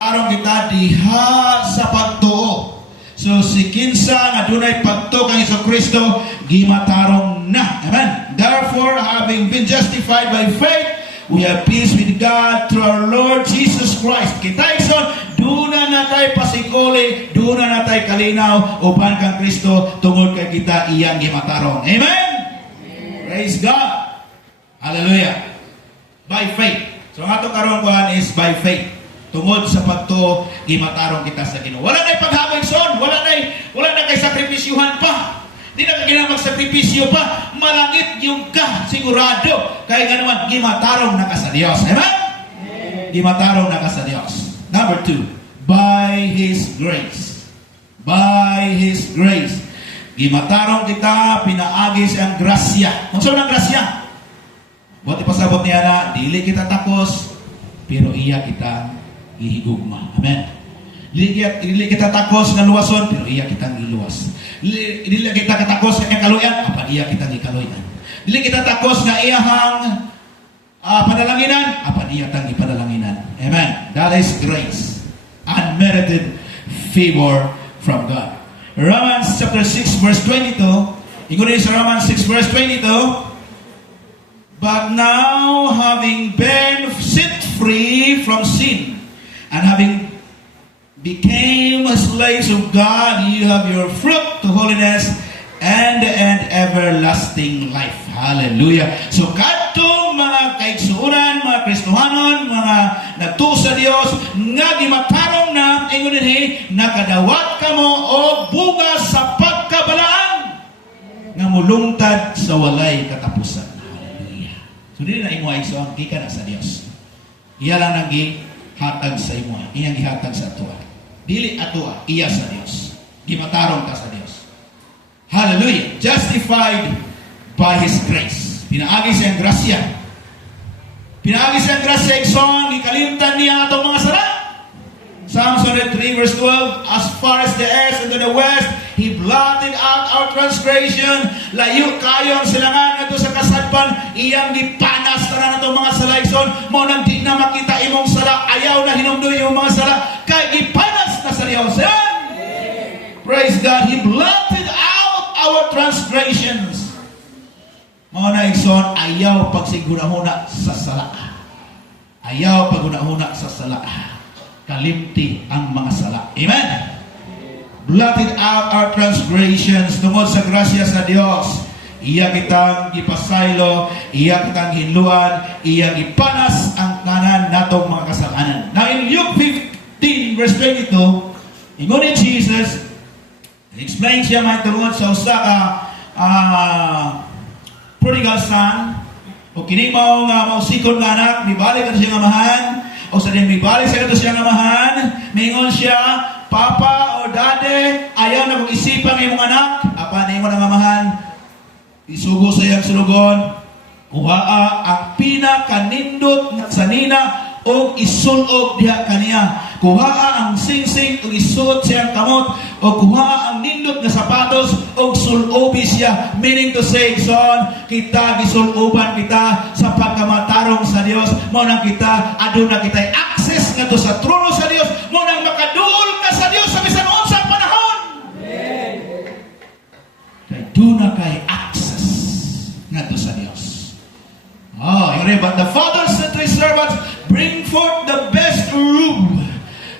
Aron kita diha sa pagtuo. So si kinsa nga dunay pagtuo kang Kristo gimatarong na. Amen. Therefore, having been justified by faith, we have peace with God through our Lord Jesus Christ. Kita ikson, duna na tayo pasikoli, duna na tayo kalinaw, upan kang Kristo, tungod kay kita iyang gimatarong. Amen? Praise God. Hallelujah. By faith. So ang atong karon kuhan is by faith. Tungod sa pagtuo, gimatarong kita sa Ginoo. Wala na paghabag son, wala na kay sakripisyuhan pa. Di na kailangan magsakripisyo pa. Malangit yung ka, sigurado. Kaya nga naman, gimatarong na ka sa Diyos. Amen? Gimatarong na ka sa Diyos. Number 2, by His grace. By His grace. Gimatarong kita, pinaagi siyang grasya. Ang saan ang grasya? Buat ipasabot niya na, dili kita takos, pero iya kita ihigugma. Amen. Dili kita takos nga luwason, pero iya kita giluwas. Dili kita katakos nga kaluyan, apan iya kita gikaluyan. Dili kita takos nga iyahang padalanginan, apan iya tang ipadalanginan. Amen. That is grace. Unmerited favor from God. Romans chapter 6 verse 22. Ingon sa Romans 6 verse 22. But now, having been set free from sin, and having became slaves of God, you have your fruit to holiness and everlasting life. Hallelujah. So, kadtong mga kaigsuuran, mga Kristohanon, mga nagtuo sa Dios, nga gimatarong na, ingon ni, nakadawat ka mo o bunga sa pagkabalaan, nga mulungtad sa walay katapusan. So, dili na imo ay isoang gikan sa Dios. Iya lang nang gihatag sa imo. Iyang gihatag sa atua. Dili atua, iya sa Dios. Gimatarong ka sa Dios. Hallelujah. Justified by His grace. Pinaagi siyang grasya. Pinaagi siyang grasya ikson, gikalimtan niya atong mga sala. Psalms 103 verse 12, as far as the east into the west, He blotted out our transgression. Layo kayo ang silangan ito sa kasadpan. Iyang gipanas na itong mga salaikson. Mo nang di na makita imong sala. Ayaw na hinumdoy yung mga sala. Kaya gipanas na sa Diyos. Praise God. He blotted out our transgressions. Mga naikson, ayaw pagsigurahuna sa sala. Ayaw pagunahuna sa sala. Kalimti ang mga sala. Amen? Blotted out our transgressions tungod sa grasya sa Dios. Iya kitang ipasaylo, iya kitang hinluan, iya ipanas ang tanan natong mga kasalanan. Now in Luke 15 verse 22, ingon ni Jesus, explain siya may tungod sa usa ka prodigal son, o kini mao nga mausikon nga anak, mibalik ang siyang amahan, o sa din mibalik sa ito siyang amahan, mingon siya, Papa o Dade, ayaw na kong isipan ng imong anak. Apa na imong amahan? Isugo sa iyang sulugon. Kuhaa ang pinakanindot nga sanina o isulog diha kaniya. Kuhaa ang singsing o isuot siyang kamot o kuhaa ang nindot nga sapatos o sulobi siya. Meaning to say, son, kita gisuloban kita sa pagkamatarong sa Dios. Mo nang kita, aduna kita access nga to sa trono sa Dios. Mo nang makaduol ka sa Dios sa bisan unsang panahon. Kay duna kay access nga to sa Dios. But the Father said to His servants, bring forth the best robe.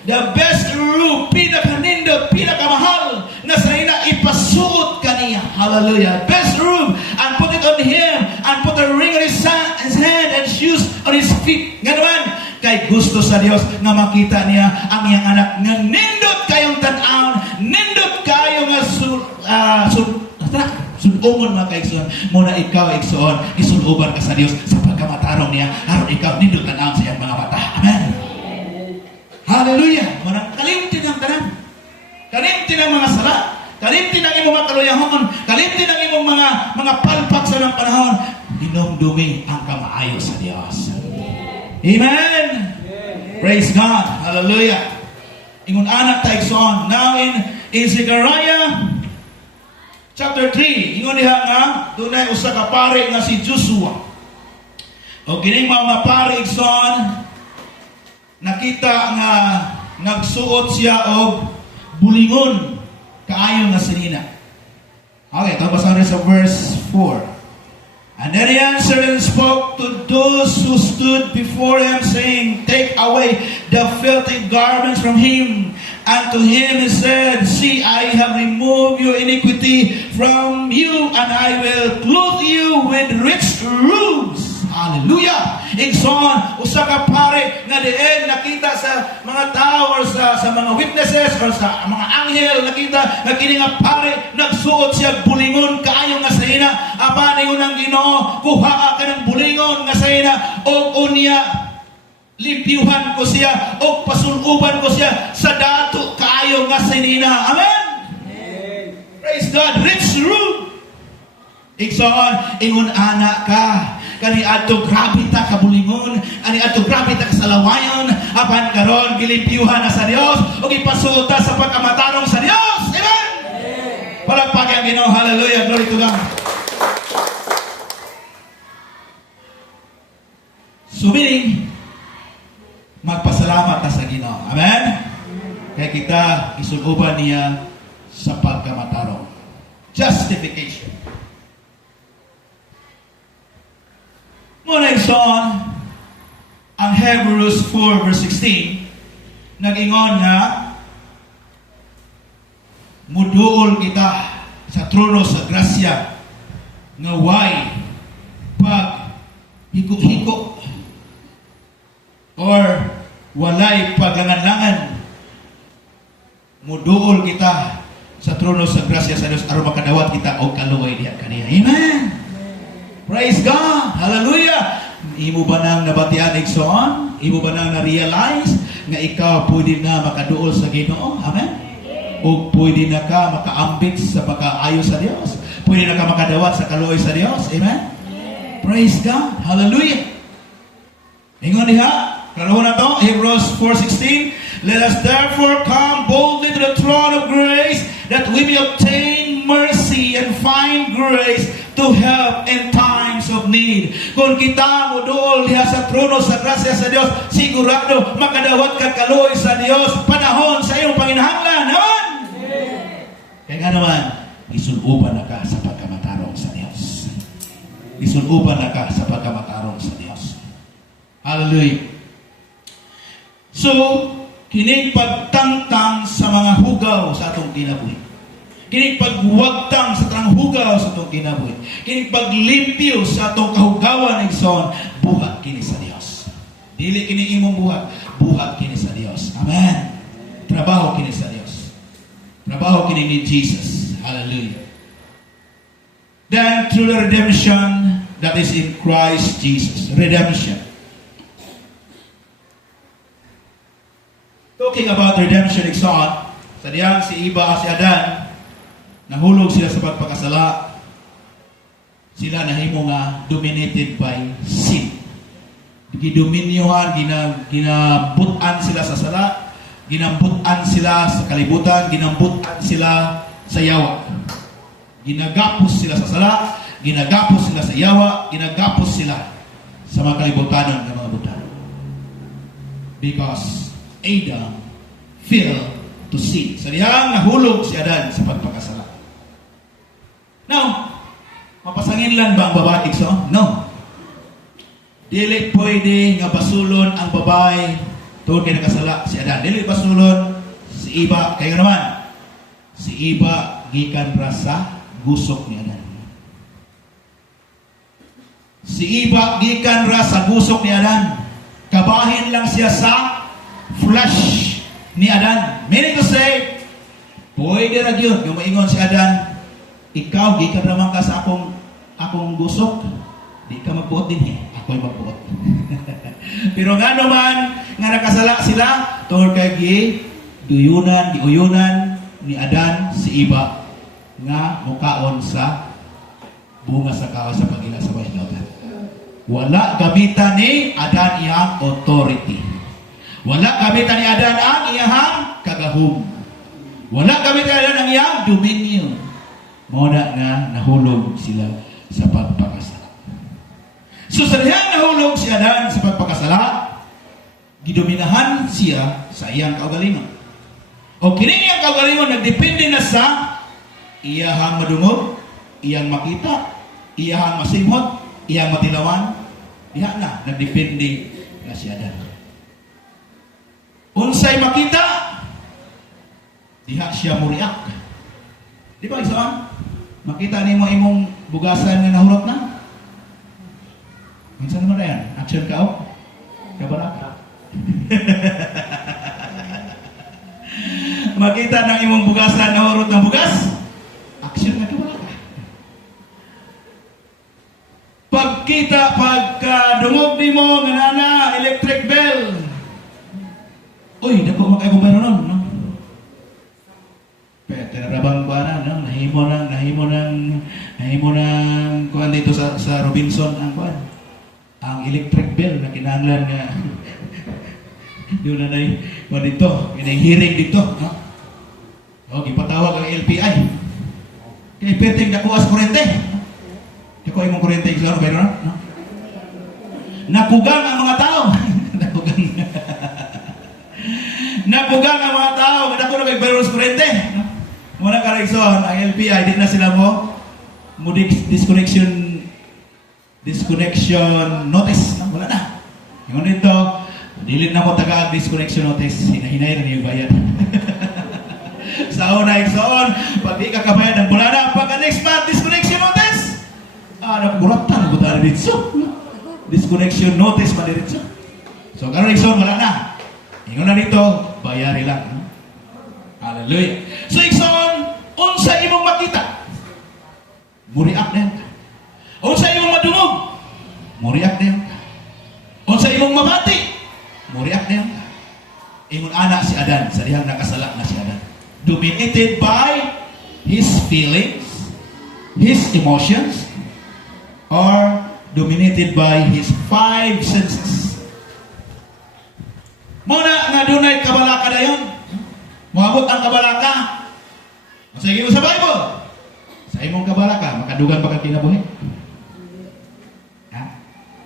The best robe, pinakanindot, pinakamahal, na sa ina ipasuot kaniya. Hallelujah. Best robe, and put it on him, and put a ring on his hand, and shoes on his feet. Nga naman, kay gusto sa Dios nga makita niya ang iyang anak nga nindot kayong tan-aon, nindot kayo nga sulungon mga kaigsoon. Muna ikaw igsoon, isuluban ka sa Dios sa pagkamatarong niya, aron ikaw nindot tan-aon sa iyang mga mata. Amen. Hallelujah! Manang kalimtin ang tanan. Kalimtin ang mga sala. Kalimtin ang imong mga kaluyahon. Kalimtin ang imong mga palpak sa ng panahon. Hinumdumi ang kamaayo sa Dios. Amen! Praise God! Hallelujah! Ingon anak taigsoon. Now in Zechariah chapter 3, ingon diha nga dunay usa ka pari nga si Joshua. O kining mga pari igsoon, nakita nga nagsuot siya og bulingon kaayo nga sinina. Okay, ito basa rin sa verse 4. And then he answered and spoke to those who stood before him, saying, Take away the filthy garments from him. And to him he said, See, I have removed your iniquity from you, and I will clothe you with rich robes. Hallelujah! Igsoon, usa ka pare nga diin nakita sa mga tao or sa mga witnesses or sa mga anghel, nakita nga kini nga pare nagsuot siya bulingon kaayo nga sayna. Apa ningon ang Ginoo, kuha ka ng bulingon nga sayna o unya limpyuhan ko siya o pasuluban ko siya sa dato kaayo nga sayna. Amen. Praise God. Rich room. Igsoon, ingon ana ka. Kani adto grabe ta kabulingon, ani adto grabe ta kasalawayon, apan karon gilimpyuhan na sa Dios ug ipasuota sa pagkamatarong sa Dios. Amen. Palakpakan ang Ginoo. Hallelujah. Glory to God. So meaning, magpasalamat ta sa Ginoo. Amen. Kaya kita isuguban niya sa pagkamatarong. Justification. Muna son, ang Hebrews 4 verse 16, nag-ingon nga, muduol kita sa trono sa grasya, nga way pag hiko-hiko, or walay paglangan-langan, muduol kita sa trono sa grasya sa Diyos, aron makadawat kita o kaluoy diha kaniya. Amen! Praise God! Hallelujah! Imo ba nang nabatian igsoon? Imo ba nang na-realize nga ikaw pwede na makaduol sa Ginoo? Amen? O pwede na ka makaambit sa pagkaayo sa Dios? Pwede na ka makadawat sa kaluoy sa Dios? Amen? Praise God! Hallelujah! Ingon diha, karoon na to, Hebrews 4:16, Let us therefore come boldly to the throne of grace, that we may obtain mercy and find grace to help in times of need. Kung kita mo dool diha sa trono sa grasya sa Dios, sigurado makadawat ka kaluoy sa Dios panahon sa iyong panginahanglan. Naman! Kaya nga naman, isuluban na ka sa pagkamatarong sa Dios. Isuluban na ka sa pagkamatarong sa Dios. Hallelujah. So, kining pagtangtang sa mga hugaw sa atong kinabuhi. Kining pagwagtang sa tanang hugaw sa atong kinabuhi. Kining paglimpyo sa atong kahugawan igsoon, buhat kini sa Dios. Dili kini imong buhat, buhat kini sa Dios. Amen. Trabaho kini sa Dios. Trabaho kini ni Jesus. Hallelujah. Then through the redemption that is in Christ Jesus. Redemption. Talking about redemption igsoon, sa diyang si Iba si Adan, nahulog sila sa pagpakasala. Sila nahimo nga dominated by sin. Gidominyohan, ginabutan sila sa sala, ginambutan sila sa kalibutan, ginambutan sila sa yawa. Ginagapos sila sa sala, ginagapos sila sa yawa, ginagapos sila sa mga kalibutanon ng mga butan. Because Adam fell to sin. Sa diyang nahulog si Adan sa pagpakasala. Now, mapasangin lang ba ang babae igsoon? No. Dili pwede nga basulon ang babae tungod kay nakasala si Adan. Dili basulon si Iba. Kaya naman, si Iba gikan ra sa gusok ni Adan. Si Iba gikan ra sa gusok ni Adan. Kabahin lang siya sa flesh ni Adan. Meaning to say, pwede ra gyud yung maingon si Adan, ikaw gikan ra man ka sa akong gusok, di ka magbuot din ako'y magbuot. Pero nga naman nga nakasala sila tungod kay giuyunan ni Adan si Iba nga mukaon sa bunga sa kahoy sa pagila sa baylogan. Wala gamitan ni Adan iyang authority. Wala gamitan ni Adan ang iyang kagahom. Wala gamitan ni Adan ang iyang dominion. Muna nga nahulog sila sa pagpakasala. So sa diyang nahulog si Adan sa pagpakasala, gidominahan siya sa iyang kaugalingon. O kini iyang kaugalingon nagdepende na sa iyahang madungog, iyang makita, iyahang masimhot, iyang matilawan. Diha na nagdepende na si Adan. Unsay makita, diha siya muriak. Di ba isaan? Makita nimo imong bugasan nga nahurot na. Minsan naman na yan. Action ka o? Kabaraka. Makita ng imong bugasan nahurot ng bugas. Action ka kabaraka. Pagkadungog nimo nga nana electric bell. Uy, dako makay bumbero nun, no? Tinarabang ko na, no? Nahimo ng kuan dito sa Robinson ang kuan. Ang electric bell na kinahanglan nga doon na kuan dito, hearing dito, no? O, ipatawag ang LPI. Kaya perting nakuha sa kurente. Nakuha yung kurente, klaro, pero no? Napugang ang mga tao. Napugang ang mga tao. Naku na may virus kurente. Muna ka reason, ang LPI, di na sila mo disconnection notice. Wala na. Yung dito, dilin na mo taga disconnection notice. Hinahinay rin yung bayad. Sa una, pag di ka kabayad ng bulana, pagka next month, disconnection notice. Napaguratan, buta na dito. Disconnection notice pa dito. So, karon reason, wala na. Ingon na dito, bayari lang. Hallelujah. So, ikson, unsa imong makita? Muriak na yan. Unsa imong madungog? Muriak na yan. Unsa imong mabati? Muriak na yan. Ingon anak si Adan, sa dihang nakasala na si Adan. Dominated by his feelings, his emotions, or dominated by his five senses. Muna nga dunay kabalaka na yun. Muabot ang kabalaka. Sige mo sa Bible. Sa imong kabalaka, makadugan pa ka kinabuhi.